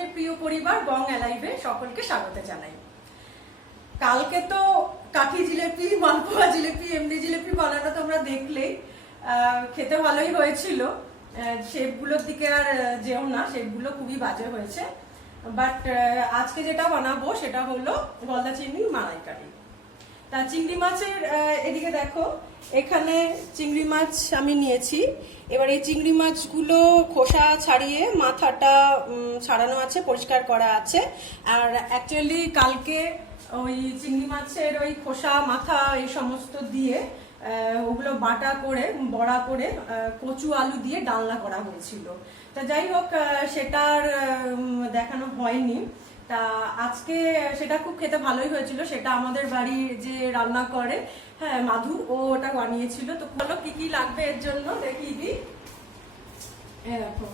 আমাদের প্রিয় পরিবার বং অ্যালাইভে সকলকে স্বাগত জানাই। কালকে তো কাঠি জিলেপি, মালপোয়া জিলেপি, এমনি জিলেপি বানানো তোমরা দেখলেই, খেতে ভালোই হয়েছিল। শেপগুলোর দিকে আর যেও না, শেপগুলো খুবই বাজে হয়েছে। বাট আজকে যেটা বানাবো সেটা হলো গলদা চিংড়ি মালাইকারি। তা চিংড়ি মাছের এদিকে দেখো, এখানে চিংড়ি মাছ আমি নিয়েছি। এবার এই চিংড়ি মাছগুলো খোসা ছাড়িয়ে মাথাটা ছাড়ানো আছে, পরিষ্কার করা আছে। আর অ্যাকচুয়ালি কালকে ওই চিংড়ি মাছের ওই খোসা মাথা এই সমস্ত দিয়ে ওগুলো বাটা করে বড়া করে কচু আলু দিয়ে ডালনা করা হয়েছিল। তা যাই হোক, সেটার দেখানো হয়নি। তা আজকে সেটা খুব খেতে ভালোই হয়েছিল। সেটা আমাদের বাড়ির যে রান্না করে, হ্যাঁ, মাধু, ও ওটা বানিয়েছিল। তো বলো কি কি লাগবে এর জন্য দেখিয়ে দিই। দেখো,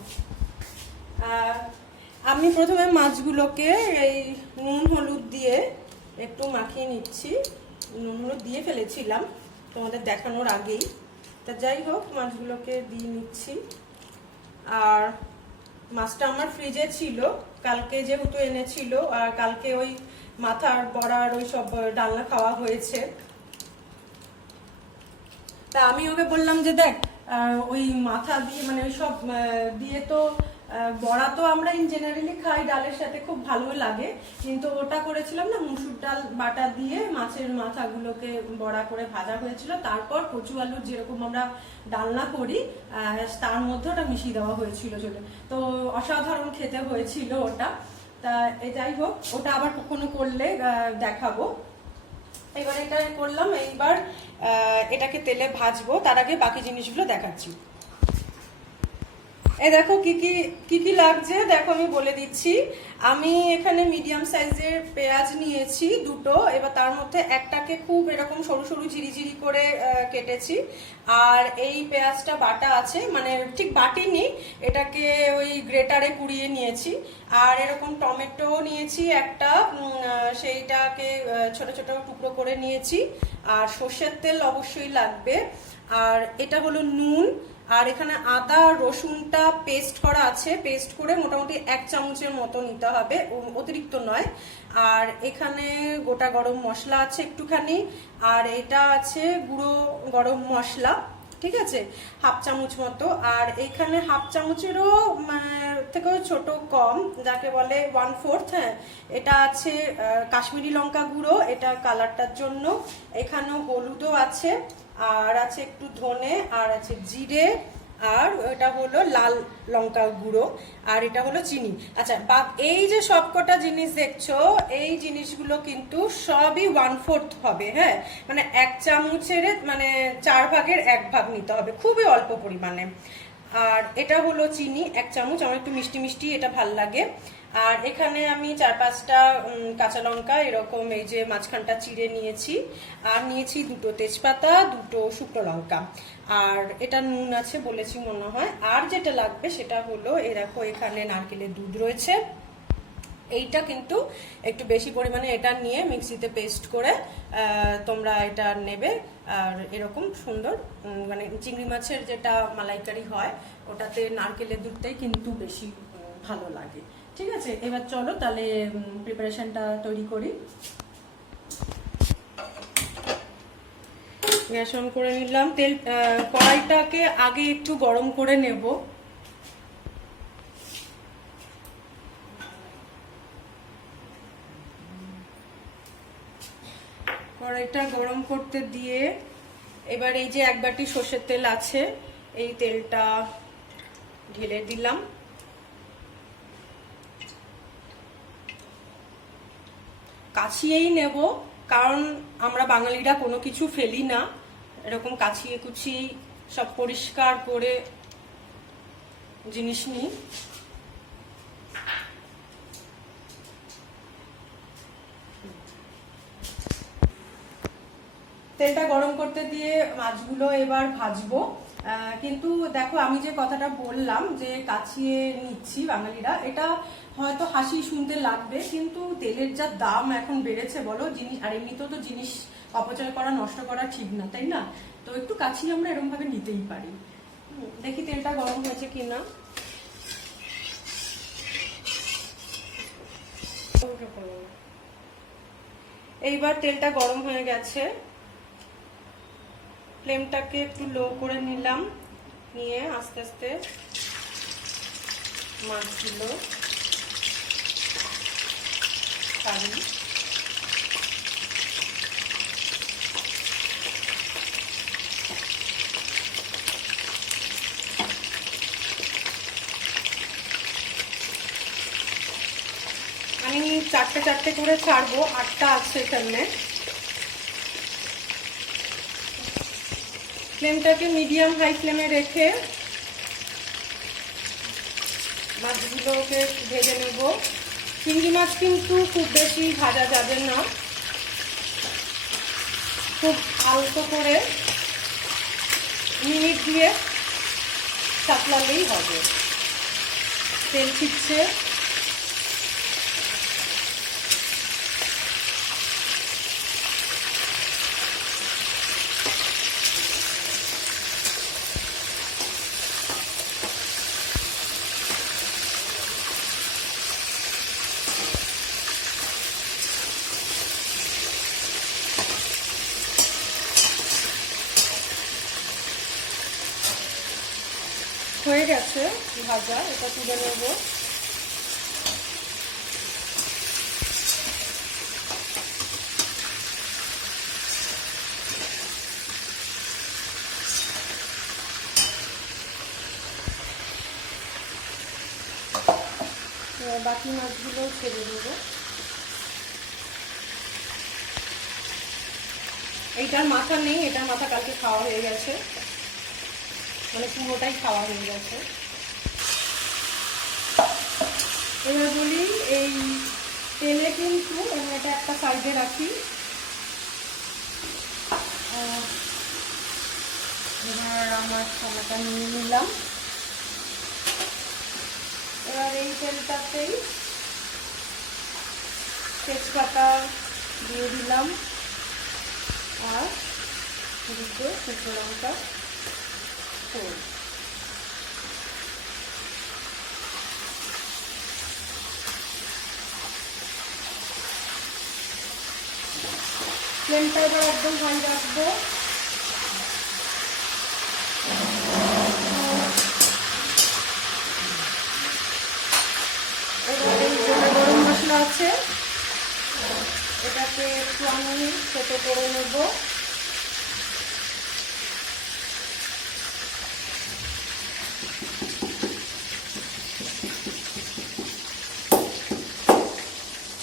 আমি প্রথমে মাছগুলোকে এই নুন হলুদ দিয়ে একটু মাখিয়ে নিচ্ছি। নুন হলুদ দিয়ে ফেলেছিলাম তোমাদের দেখানোর আগেই। তা যাই হোক, মাছগুলোকে দিয়ে নিচ্ছি। আর মাছটা আমার ফ্রিজে ছিল, কালকে যেহেতু এনেছিল, আর কালকে ওই মাথার বড়ার ওই সব ডালনা খাওয়া হয়েছে। তা আমি ওকে বললাম যে দেখ, ওই মাথা দিয়ে মানে ওই সব দিয়ে তো বড়া তো আমরা ইন জেনারেলি খাই, ডালের সাথে খুব ভালো লাগে, কিন্তু ওটা করেছিলাম না মুসুর ডাল বাটা দিয়ে মাছের মাথাগুলোকে বড়া করে ভাজা হয়েছিল। তারপর কচু আলুর যেরকম আমরা ডালনা করি তার মধ্যে ওটা মিশিয়ে দেওয়া হয়েছিল চলে। তো অসাধারণ খেতে হয়েছিল ওটা। তা যাই হোক, ওটা আবার কখনো করলে দেখাবো। এবার এটা করলাম, এইবার এটাকে তেলে ভাজবো। তার আগে বাকি জিনিসগুলো দেখাচ্ছি। এই দেখো কি কি লাগছে, দেখো আমি বলে দিচ্ছি। আমি এখানে মিডিয়াম সাইজের পেঁয়াজ নিয়েছি দুটো। এবার তার মধ্যে একটাকে খুব এরকম সরু সরু ঝিরিঝিরি করে কেটেছি। আর এই পেঁয়াজটা বাটা আছে, মানে ঠিক বাটিনি, এটাকে ওই গ্রেটারে কুড়িয়ে নিয়েছি। আর এরকম টমেটো নিয়েছি একটা, সেইটাকে ছোট ছোট টুকরো করে নিয়েছি। আর সর্ষের তেল অবশ্যই লাগবে। আর এটা হলো নুন। আর এখানে আদা রসুনটা পেস্ট করা আছে, পেস্ট করে মোটামুটি 1 চামচের মতো নিতে হবে, অতিরিক্ত নয়। আর এখানে গোটা গরম মশলা আছে একটুখানি। আর এটা আছে গুঁড়ো গরম মশলা, ঠিক আছে, 1/2 চামচ মতো। আর এখানে 1/2 চামচেরও থেকেও ছোট কম, যাকে বলে 1/4, হ্যাঁ, এটা আছে কাশ্মীরি লঙ্কা গুঁড়ো, এটা কালারটার জন্য। এখানেও হলুদও আছে, আর আছে একটু ধনে, আর আছে জিরে, আর এটা হলো লাল লঙ্কা গুঁড়ো, আর এটা হলো চিনি। আচ্ছা, এই যে সবকটা জিনিস দেখছো, এই জিনিসগুলো কিন্তু সবই 1/4 হবে, হ্যাঁ, মানে 1 চামচের মানে 4 ভাগের 1 ভাগ নিতে হবে, খুবই অল্প পরিমাণে। আর এটা হলো চিনি 1 চামচ, আমার একটু মিষ্টি মিষ্টি এটা ভাল লাগে। আর এখানে আমি 4-5টা কাঁচা লঙ্কা এরকম এই যে মাঝখানটা চিড়ে নিয়েছি। আর নিয়েছি 2টো তেজপাতা, 2টো শুকনো লঙ্কা। আর এটা নুন আছে বলেছি মনে হয়। আর যেটা লাগবে সেটা হলো, এই দেখো এখানে নারকেলের দুধ রয়েছে। এইটা কিন্তু একটু বেশি পরিমাণে এটা নিয়ে মিক্সিতে পেস্ট করে তোমরা এটা নেবে। আর এরকম সুন্দর মানে চিংড়ি মাছের যেটা মালাইকারি হয় ওটাতে নারকেলের দুধটাই কিন্তু বেশি ভালো লাগে। ঠিক আছে, এবার চলো তাহলে প্রিপারেশনটা তৈরি করি। গ্যাস অন করে নিলাম। কড়াইটাকে আগে একটু গরম করে নেব। কড়াইটা গরম করতে দিয়ে এবার এই যে 1 বাটি সর্ষের তেল আছে, এই তেলটা ঢেলে দিলাম। কাছিয়েই নেব, কারণ আমরা বাঙালিরা কোনো কিছু ফেলি না, এরকম কাছিয়ে কুচিয়ে সব পরিষ্কার করে জিনিস নিই। তেলটা গরম করতে দিয়ে মাছগুলো এবার ভাজবো। কিন্তু দেখো, আমি যে কথাটা বললাম যে কাছিয়ে নিচ্ছি বাঙালিরা, এটা হয়তো হাসি শুনতে লাগবে, কিন্তু তেলের যা দাম এখন বেড়েছে বলো, জিনিস আর এমনিতেও তো জিনিস অপচয় করা, নষ্ট করা ঠিক না, তাই না? তো একটু কাছিয়ে আমরা এরকম ভাবে নিতেই পারি। দেখি তেলটা গরম হয়েছে কিনা। এইবার তেলটা গরম হয়ে গেছে, ফ্লেমটাকে একটু লো করে নিলাম, নিয়ে আস্তে আস্তে মাছগুলো ছাড়ি। আমি 4টে করে ছাড়বো, 8টা আছে এখানে। ফ্লেমটাকে মিডিয়াম হাই ফ্লেমে রেখে মাছগুলোকে ভেজে নেব। চিংড়ি মাছ কিন্তু খুব বেশি ভাজা যাবে না, খুব হালকা করে মিনিট দিয়ে সাতলালেই হবে। তেল ছিটছে, হয়ে গেছে ভাজা, এটা তুলে নেব। বাকি মাছগুলো ছেড়ে দেবো। এইটার মাথা নেই, এটার মাথা কালকে খাওয়া হয়ে গেছে, মানে পুরোটাই খাওয়া হয়ে গেছে। এবার বলি, এই তেলে কিন্তু আমি এটা একটা সাইডে রাখি। এবার আমার খানাটা নিয়ে নিলাম। এবার এই তেলটাতেই তেজপাতা দিয়ে দিলাম আর দুটো শুকনো লঙ্কা ফোড়ন। ফ্লেমটা এবার একদম হাই রাখবো। এবার এই যেটা গরম মশলা আছে এটাকে একটু আমি ছোট করে নেব।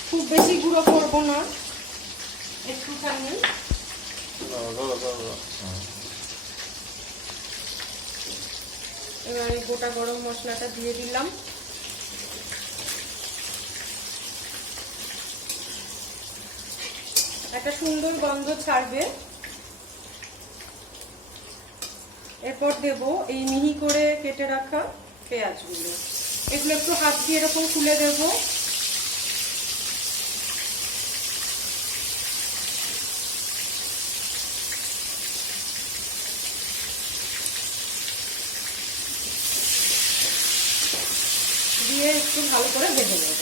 খুব বেশি গুঁড়ো করবো না, একটুখানি। এবার এই গোটা গরম মশলাটা দিয়ে দিলাম। একটা সুন্দর গন্ধ ছাড়বে। এরপর দেব এই মিহি করে কেটে রাখা পেঁয়াজগুলো। এগুলো একটু হাত দিয়ে এরকম খুলে দেব। দিয়ে একটু ভালো করে ভেজে নেব।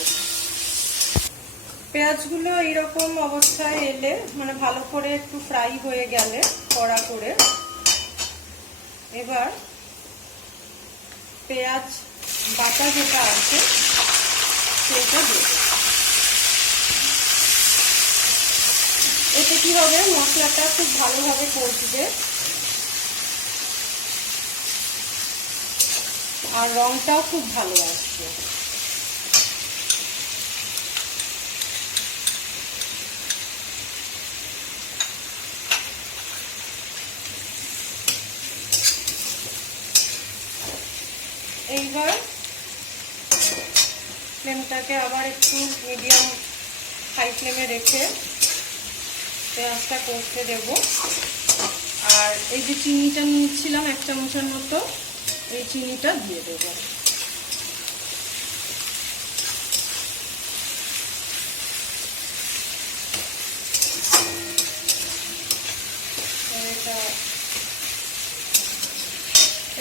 পেঁয়াজগুলো এইরকম অবস্থায় এলে, মানে ভালো করে একটু ফ্রাই হয়ে গেলে কড়া করে, এবার পেঁয়াজ বাটা যেটা আছে সেটা দেব। এতে কি হবে, মশলাটা খুব ভালোভাবে কষবে আর রংটাও খুব ভালো আসবে। এইবার ফ্লেমটাকে আবার একটু মিডিয়াম হাই ফ্লেমে রেখে পেঁয়াজটা কষতে দেব। আর এই যে চিনিটা নিয়েছিলাম 1 চামচের মতো, এই চিনিটা দিয়ে দেব।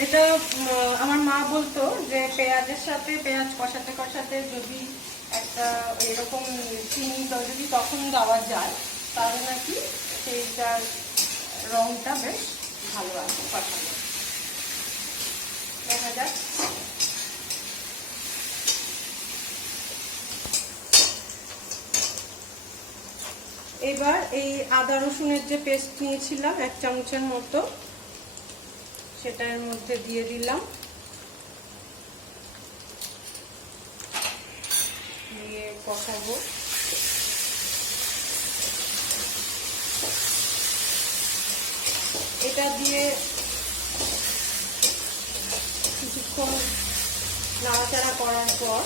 এটা আমার মা বলতো যে পেঁয়াজের সাথে, পেঁয়াজ কষাতে কষাতে যদি একটা এরকম চিনি যদি তখন দেওয়া যায় তাহলে নাকি সেইটার রংটা বেশ ভালো আসবে পাঠানো। দেখা যাক। এবার এই আদা রসুনের যে পেস্ট নিয়েছিলাম 1 চামচের মতো, সেটা এর মধ্যে দিয়ে দিলাম। দিয়ে কষাবো। এটা দিয়ে কিছুক্ষণ নাড়াচাড়া করার পর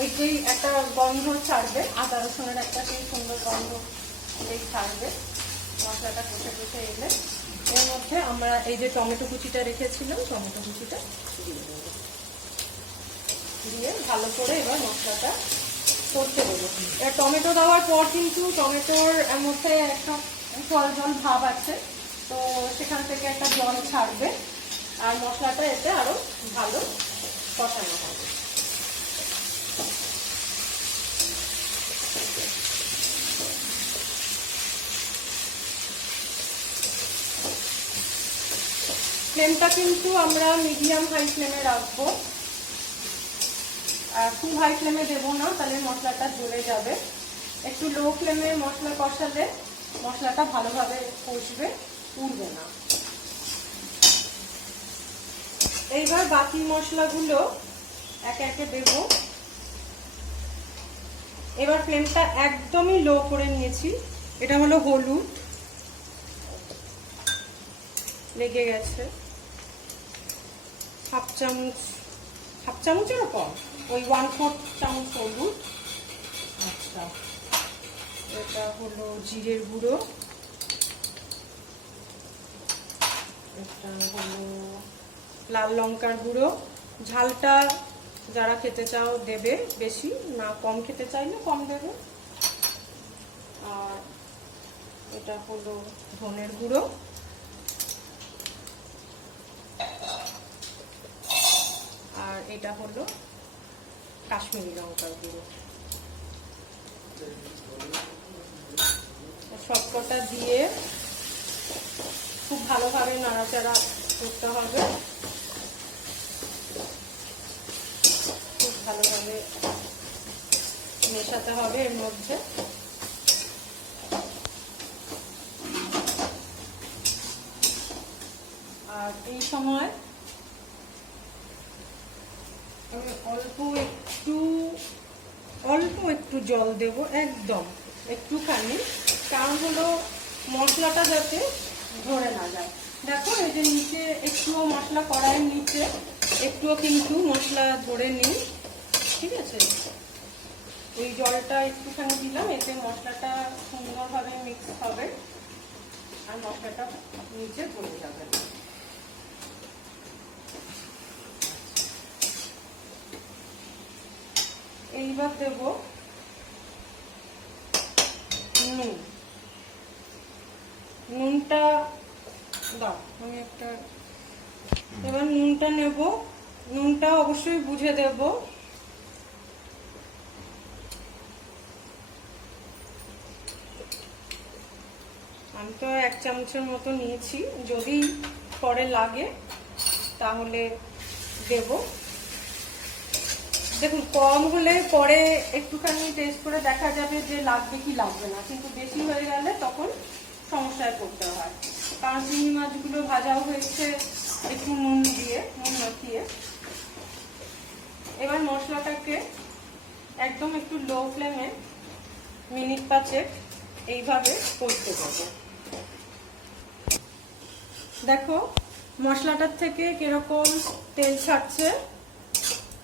ওইটাই একটা গন্ধ ছাড়বে, আদা রসুনের একটা সেই সুন্দর গন্ধ ছাড়বে। মশলাটা কষে কষে এলে এর মধ্যে আমরা এই যে টমেটো কুচিটা রেখেছিলাম, টমেটো কুচিটা দিয়ে দেবো। দিয়ে ভালো করে এবার মশলাটা করতে দেবো। এবার টমেটো দেওয়ার পর কিন্তু টমেটোর মধ্যে একটা জল জল ভাব আছে, তো সেখান থেকে একটা জল ছাড়বে আর মশলাটা এতে আরো ভালো কষানো হবে। ফ্লেমটা কিন্তু আমরা মিডিয়াম হাই ফ্লেমে রাখবো, আর খুব হাই ফ্লেমে দেবো না, তাহলে মশলাটা জ্বলে যাবে। একটু লো ফ্লেমে মশলা কষালে মশলাটা ভালোভাবে কষবে, পুড়বে না। এইবার বাকি মশলাগুলো একে একে দেব। এবার ফ্লেমটা একদমই লো করে নিয়েছি। এটা হলো হলুদ, লেগে গেছে, হাফ চামচেরও কম, ওই 1/4 চামচ হলুদ। আচ্ছা, এটা হলো জিরের গুঁড়ো, এটা হলো লাল লঙ্কার গুঁড়ো। ঝালটা যারা খেতে চাও দেবে বেশি, না কম খেতে চাইলে কম দেবে। আর এটা হলো ধনের গুঁড়ো, আর এটা হলো কাশ্মীরি লঙ্কার গুঁড়ো। সবকটা দিয়ে খুব ভালোভাবে নাড়াচাড়া করতে হবে, খুব ভালোভাবে মেশাতে হবে এর মধ্যে। আর এই সময় আমি অল্প একটু জল দেব, একদম একটুখানি, কারণ হলো মশলাটা যাতে ধরে না যায়। দেখো এই যে নিচে একটুও মশলা, কড়াইয়ের নিচে একটুও কিন্তু মশলা ধরে নিই, ঠিক আছে। ওই জলটা একটুখানি দিলাম, এতে মশলাটা সুন্দরভাবে মিক্স হবে আর মশলাটা নিচে ধরে যাবে না। এইবার দেব নুন। নুনটা দাও, আমি একটা এবার নুনটা নেব। নুনটা অবশ্যই বুঝে দেব। আমি তো 1 চামচের মতো নিয়েছি, যদি পরে লাগে তাহলে দেব। দেখুন, কম হলে পরে একটুখানি টেস্ট করে দেখা যাবে যে লাগবে কি লাগবে না, কিন্তু বেশি হয়ে গেলে তখন সমস্যায় পড়তে হয়। কারণ চিংড়ি মাছগুলো ভাজাও হয়েছে একটু নুন মাখিয়ে। এবার মশলাটাকে একদম একটু লো ফ্লেমে মিনিট 5 এইভাবে করতে হবে। দেখো মশলাটার থেকে কিরকম তেল ছাড়ছে,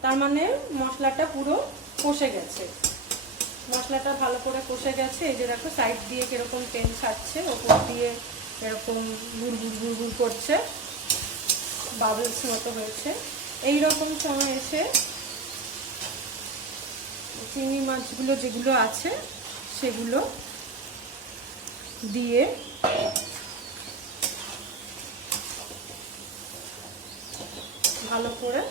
তার মানে মশলাটা পুরো কষে গেছে। মশলাটা ভালো করে কষে গেছে। এই যে দেখো সাইড দিয়ে কিরকম তেল ছাড়ছে, ওপর দিয়ে এরকম বুড় করছে, বাবলস মতো হয়েছে। এইরকম সময় এসে চিংড়ি মাছগুলো যেগুলো আছে সেগুলো দিয়ে ভালো করে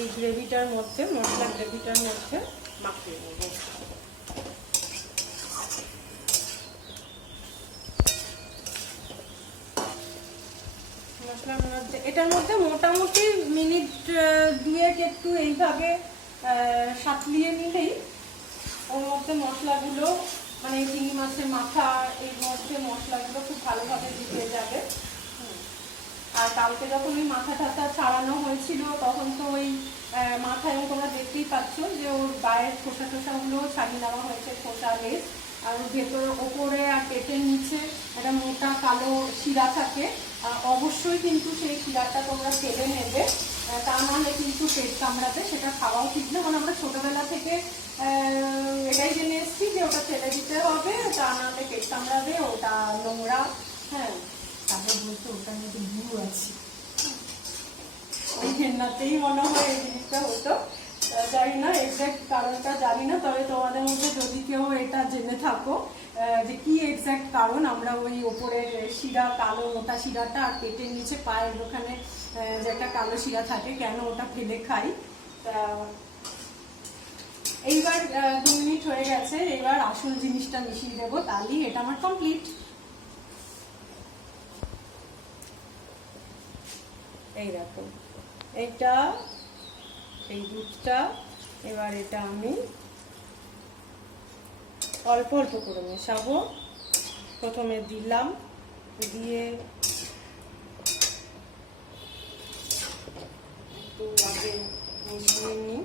এই গ্রেভিটার মধ্যে, মশলা গ্রেভিটার মধ্যে মাখিয়ে নেব। মশলার মধ্যে, এটার মধ্যে মোটামুটি মিনিট 2 একটু এইভাবে সাঁতলিয়ে নিলেই ওর মধ্যে মশলাগুলো, মানে চিংড়ি মাছের মাথা, এর মধ্যে মশলাগুলো খুব ভালোভাবে ঢুকে যাবে। আর কালকে যখন ওই মাথা টাথা ছাড়ানো হয়েছিল তখন তো ওই মাথা, এবং তোমরা দেখতেই পাচ্ছ যে ওর গায়ের খোসা টোসাগুলো ছাড়িয়ে নেওয়া হয়েছে, খোসা লেজ। আর ওর ভেতরে, ওপরে আর পেটের নিচে একটা মোটা কালো শিরা থাকে। অবশ্যই কিন্তু সেই শিরাটা তোমরা ফেলে নেবে, তা নাহলে কিন্তু পেট কামড়াবে, সেটা খাওয়াও ঠিক না। মানে আমরা ছোটবেলা থেকে এটাই জেনে এসেছি যে ওটা ফেলে দিতে হবে, তা নাহলে পেট কামড়াবে, ওটা নোংরা। হ্যাঁ, তারপর বলতে ওটার মধ্যে গুরু আছে, ওই ঘেন্নাতেই মনে হয় এই জিনিসটা হতো। জানি না এক্সাক্ট কারণটা, জানি না। তবে তোমাদের মধ্যে যদি কেউ এটা জেনে থাকো যে কি এক্সাক্ট কারণ আমরা ওই ওপরের শিরা, কালো মোটা শিরাটা, আর পেটের নিচে পায়ের ওখানে যে একটা কালো শিরা থাকে, কেন ওটা ফেলে খাই। তা এইবার 2 মিনিট হয়ে গেছে, এবার আসল জিনিসটা মিশিয়ে দেবো, তাহলেই এটা আমার কমপ্লিট। এই দেখো, এইটা এই দুধটা, এবার এটা আমি অল্প অল্প করে মেশাবো। প্রথমে দিলাম, দিয়ে একটু আগে মিশিয়ে নিই।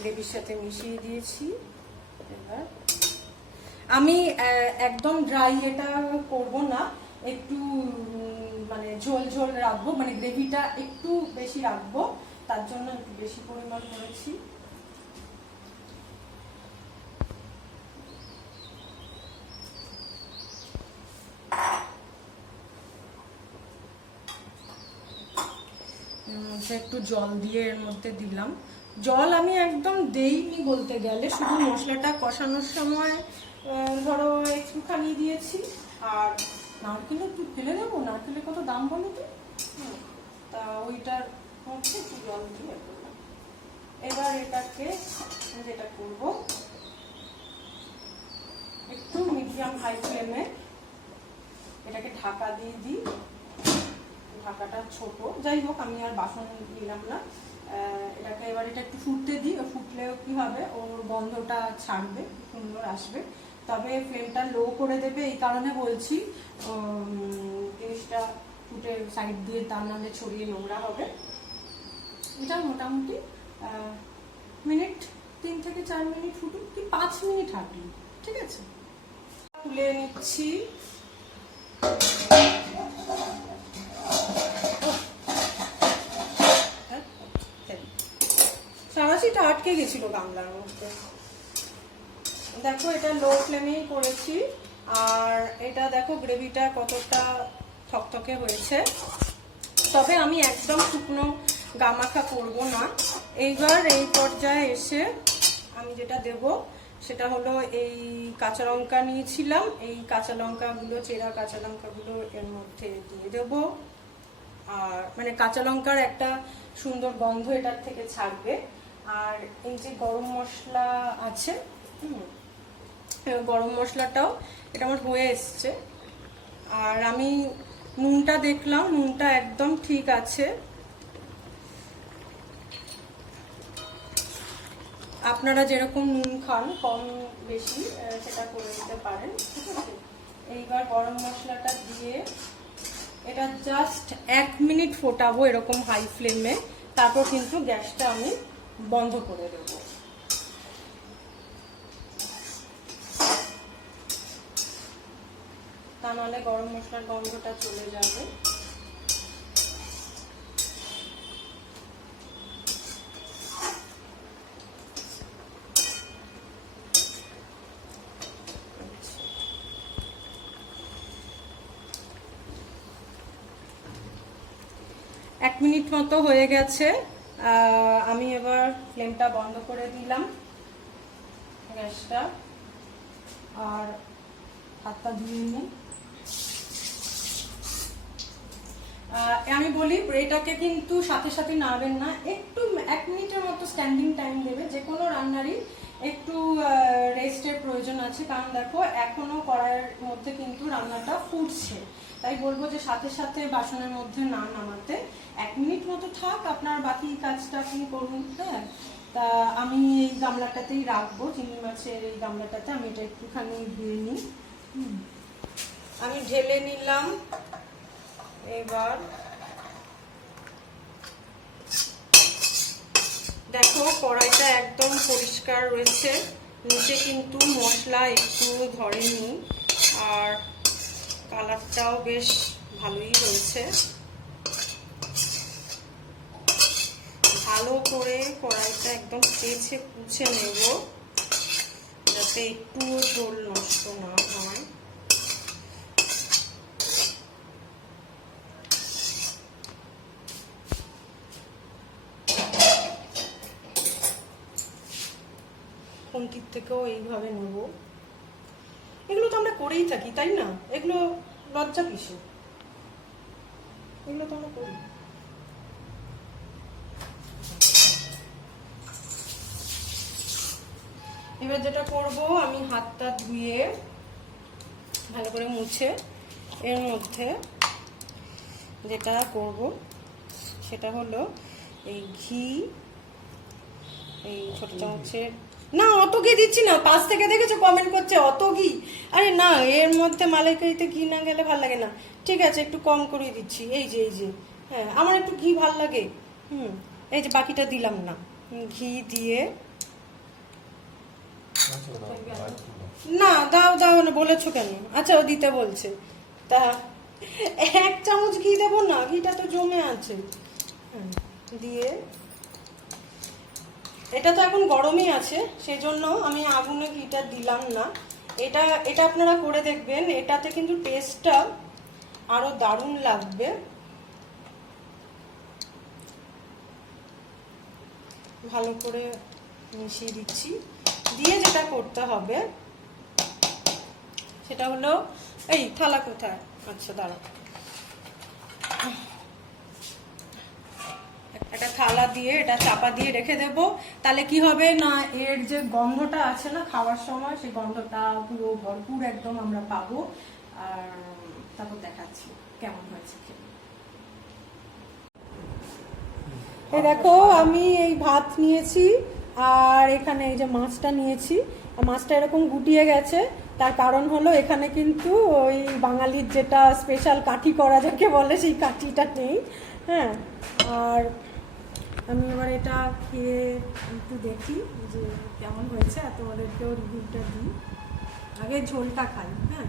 গ্রেভির সাথে মিশিয়ে দিয়েছি। এবার আমি একদম ড্রাই এটা করব না, একটু মানে ঝোল ঝোল রাখবো, মানে গ্রেভিটা একটু বেশি রাখবো, তার জন্য একটু বেশি পরিমাণ করেছি। একটু জল দিয়ে এর মধ্যে দিলাম। জল আমি একদম দেইনি বলতে গেলে, শুধু মশলাটা কষানোর সময় ধরো একটুখানি দিয়েছি। আর নারকেল একটু ফেলে দেবো, নারকেলের কত দাম বলো তো, তা ওইটার মধ্যে একটু জল দিয়ে করলাম। এবার এটাকে যেটা করবো, একটু মিডিয়াম হাই ফ্লেমে এটাকে ঢাকা দিয়ে দিই। ঢাকাটা ছোট, যাই হোক আমি আর বাসন নিলাম না। এটাকে এবার এটা একটু ফুটতে দিই, ফুটলেও কি হবে, ওর গন্ধটা ছাড়বে, সুন্দর আসবে। তবে ফ্লেমটা লো করে দেবে, এই কারণে বলছি, জিনিসটা ফুটে সাইড দিয়ে, তা নাহলে ছড়িয়ে নোংরা হবে। এটা মোটামুটি মিনিট 3 থেকে 4 মিনিট ফুটুক, কি 5 মিনিট হাঁটুন, ঠিক আছে। তুলে নিচ্ছি। সারাশিটা আটকে গেছিল গামলার মধ্যে। দেখো এটা লো ফ্লেমেই করেছি, আর এটা দেখো গ্রেভিটা কতটা থকথকে হয়েছে। তবে আমি একদম শুকনো গামাখা করব না। এইবার এই পর্যায়ে এসে আমি যেটা দেব সেটা হলো, এই কাঁচা লঙ্কা নিয়েছিলাম, এই কাঁচা লঙ্কাগুলো, চেরা কাঁচা লঙ্কাগুলো এর মধ্যে দিয়ে দেব। আর মানে কাঁচা লঙ্কার একটা সুন্দর গন্ধ এটার থেকে ছাড়বে। আর এই যে গরম মশলা আছে, গরম মশলাটাও এটা আমার হয়ে এসছে। আর আমি নুনটা দেখলাম, নুনটা একদম ঠিক আছে। আপনারা যেরকম নুন খান, কম বেশি সেটা করে দিতে পারেন, ঠিক আছে। এইবার গরম মশলাটা দিয়ে এটা জাস্ট 1 মিনিট ফোটাবো এরকম হাই ফ্লেমে, তারপর কিন্তু গ্যাসটা আমি বন্ধ করে দেবো। তা নাহলে গরম মশলার গন্ধটা চলে যাবে। এক মিনিট মতো হয়ে গেছে, আমি এবার ফ্লেমটা বন্ধ করে দিলাম গ্যাসটা। আর হাতটা ধুয়ে নিই। আমি বলি এটাকে কিন্তু সাথে সাথে নাড়বেন না, একটু 1 মিনিটের মতো স্ট্যান্ডিং টাইম দেবে। যে কোনো রান্নারই একটু রেস্টের প্রয়োজন আছে, কারণ দেখো এখনো কড়াইয়ের মধ্যে কিন্তু রান্নাটা ফুটছে। তাই বলবো যে সাথে সাথে বাসনের মধ্যে না নামাতে, 1 মিনিট মতো থাক, আপনার বাকি কাজটা আপনি করুন। হ্যাঁ, তা আমি এই গামলাটাতেই রাখবো, চিংড়ি মাছের এই গামলাটাতে আমি এটা একটুখানি ধুয়ে নিই। আমি ঢেলে নিলাম। এবার দেখো কড়াইটা একদম পরিষ্কার রয়েছে, নিচে কিন্তু মশলা একটু ধরেনি, আর কালারটাও বেশ ভালোই রয়েছে। ভালো করে কড়াইটা একদম কেচে পুছে নেব, যাতে একটুও ঝোল নষ্ট না হয়। খুন্তির থেকেও এইভাবে নেব। এগুলো তো আমরা করেই থাকি, তাই না? এগুলো লজ্জা কিসে, এগুলো তো আমরা করি। এবার যেটা করব, আমি হাতটা ধুয়ে ভালো করে মুছে এর মধ্যে যেটা করব সেটা হলো এই ঘি, এই ছোট চামচের, না অত ঘি দিচ্ছি না, পাশ থেকে দেখেছো কমেন্ট করছে অত ঘি। আরে না, এর মধ্যে মালাইকারিতে ঘি না গেলে ভাল লাগে না। ঠিক আছে, একটু কম করে দিচ্ছি। এই যে হ্যাঁ, আমার একটু ঘি ভাল লাগে। এই যে বাকিটা দিলাম না, ঘি দিয়ে। না দাও দাও না বলেছো কেন? আচ্ছা, ও দিতে বলছে, তা 1 চামচ ঘি দেবো না, ঘিটা তো জমে আছে। দিয়ে এটা তো এখন গরমই আছে, সেজন্য আমি আগুনে ঘিটা দিলাম না। এটা আপনারা করে দেখবেন, এটাতে কিন্তু টেস্টটা আরো দারুণ লাগবে। ভালো করে মিশিয়ে দিচ্ছি। দিয়ে যেটা করতে হবে সেটা হলো, এই থালা কোথায়? আচ্ছা দাঁড়াও, একটা থালা দিয়ে এটা চাপা দিয়ে রেখে দেব। তাহলে কি হবে না, এর যে গন্ধটা আছে না খাওয়ার সময়, সেই গন্ধটা পুরো ভরপুর একদম আমরা পাবো। আর তারপর দেখাচ্ছি কেমন হয়েছে খেতে। এই দেখো, আমি এই ভাত নিয়েছি, আর এখানে এই যে মাছটা নিয়েছি। মাছটা এরকম গুটিয়ে গেছে, তার কারণ হলো এখানে কিন্তু ওই বাঙালির যেটা স্পেশাল কাঠি করা যাকে বলে, সেই কাঠিটা নেই। হ্যাঁ, আর আমি এবার এটা খেয়ে একটু দেখি যে কেমন হয়েছে, আর তোমাদেরকেও রিভিউটা দিই। আগে ঝোলটা খাই। হ্যাঁ,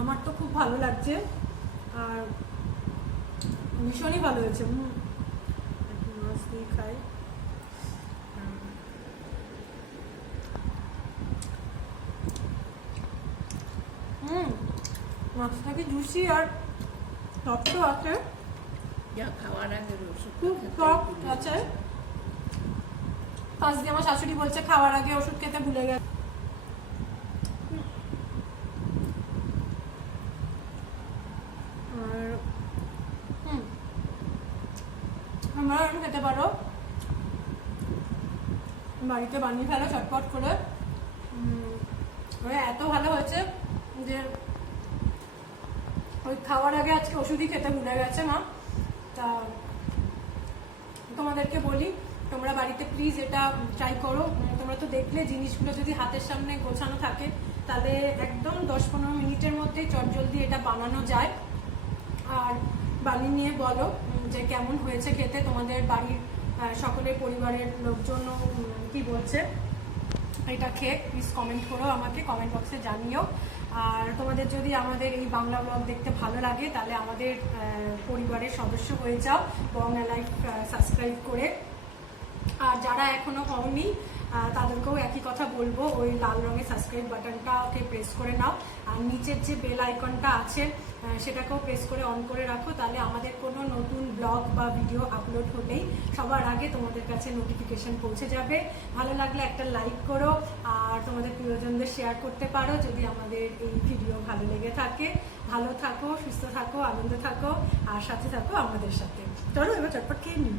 আমার তো খুব ভালো লাগছে, আর ভীষণই ভালো হয়েছে। একটু মাছ দিয়ে খাই। মাছটা কি জুসি আর সফট আছে, খুব সফট আছে। পাশ দিয়ে আমার শাশুড়ি বলছে খাওয়ার আগে ওষুধ খেতে ভুলে গেছে। আর তোমরা খেতে পারো, বাড়িতে বানিয়ে ফেলো চটপট করে। এত ভালো হয়েছে যে ওই খাওয়ার আগে আজকে ওষুধই খেতে ভুলে গেছে মা। তা তোমাদেরকে বলি, তোমরা বাড়িতে প্লিজ এটা ট্রাই করো। তোমরা তো দেখলে জিনিসগুলো যদি হাতের সামনে গোছানো থাকে, তাহলে একদম 10-15 মিনিটের মধ্যেই চটজলদি এটা বানানো যায়। আর বানিয়ে নিয়ে বলো যে কেমন হয়েছে খেতে, তোমাদের বাড়ির সকলের পরিবারের লোকজন কি বলছে এটা খেয়ে। প্লিজ কমেন্ট করো, আমাকে কমেন্ট বক্সে জানিও। আর তোমাদের যদি আমাদের এই বাংলা ব্লগ দেখতে ভালো লাগে, তাহলে আমাদের পরিবারের সদস্য হয়ে যাও বং লাইফ সাবস্ক্রাইব করে। আর যারা এখনো হওনি, তাদেরকেও একই কথা বলবো, ওই লাল রঙের সাবস্ক্রাইব বাটনটা ওকে প্রেস করে নাও, আর নিচের যে বেল আইকনটা আছে সেটাকেও প্রেস করে অন করে রাখো, তাহলে আমাদের কোনো নতুন ব্লগ বা ভিডিও আপলোড হলেই সবার আগে তোমাদের কাছে নোটিফিকেশন পৌঁছে যাবে। ভালো লাগলে একটা লাইক করো, আর তোমাদের প্রিয়জনদের শেয়ার করতে পারো যদি আমাদের এই ভিডিও ভালো লেগে থাকে। ভালো থাকো, সুস্থ থাকো, আনন্দে থাকো, আর সাথে থাকো আমাদের সাথে। চলো এবার চটপট খেয়ে নিই।